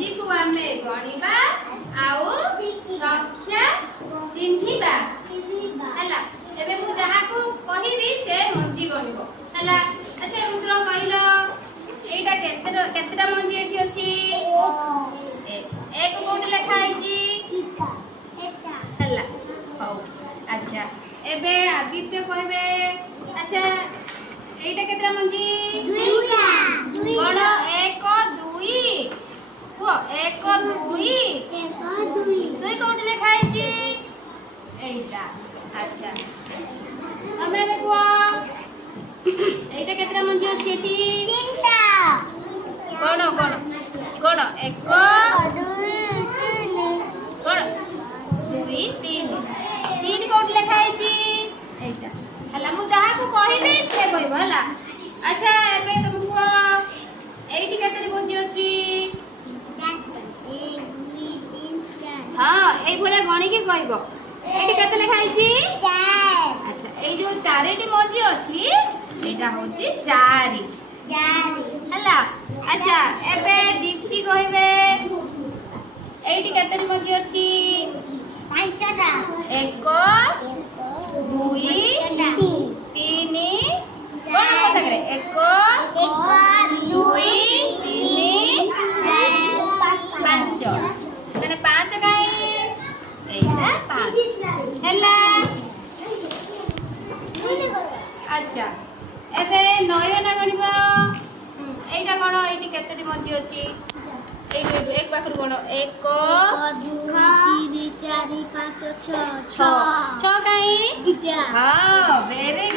मंजी को आमे गणिबा आउ संख्या चिन्हिबा हला एबे मु जहा को कहिबी से मंजी गणिबो हला। अच्छा रुद्र कहिलो एटा केतेटा मंजी एठी अछि एक कोट लेखा आइची हला हौ। अच्छा एबे आदित्य कहबे अच्छा एटा केतेटा मंजी दुईटा कोन एक दुई को एक दुई दुई कोट लेखा आइची एटा। अच्छा हमें देखो एटा केतेटा मंजी अछि एठी तीनटा कोन कोन कोन एक दुई तीन कोन दुई तीन तीन कोट लेखा आइची एटा हला मु जहा को कहिबे से कहबो हला। अच्छा एबे तुमको एठी केतेटा मंजी अछि हाँ एई भले गणी के कहबो एठी केते लेखा आइची चार। अच्छा एई जो चारटी मंजी अछि एटा होची चारि हला। अच्छा एबे दीप्ति कहबे एठी केतेटी मंजी अछि पांचटा एक दुई तीन कोन हो सकरे एक दुई तीन पांच तने पांच काई एटा पांच हला। अच्छा एबे नयना गणिबा एटा कोन एठी केतेटी मंजी अछि एठी एक पाखर कोन एक दुई तीन चार पांच छह छ छ काई इटा हां वेरी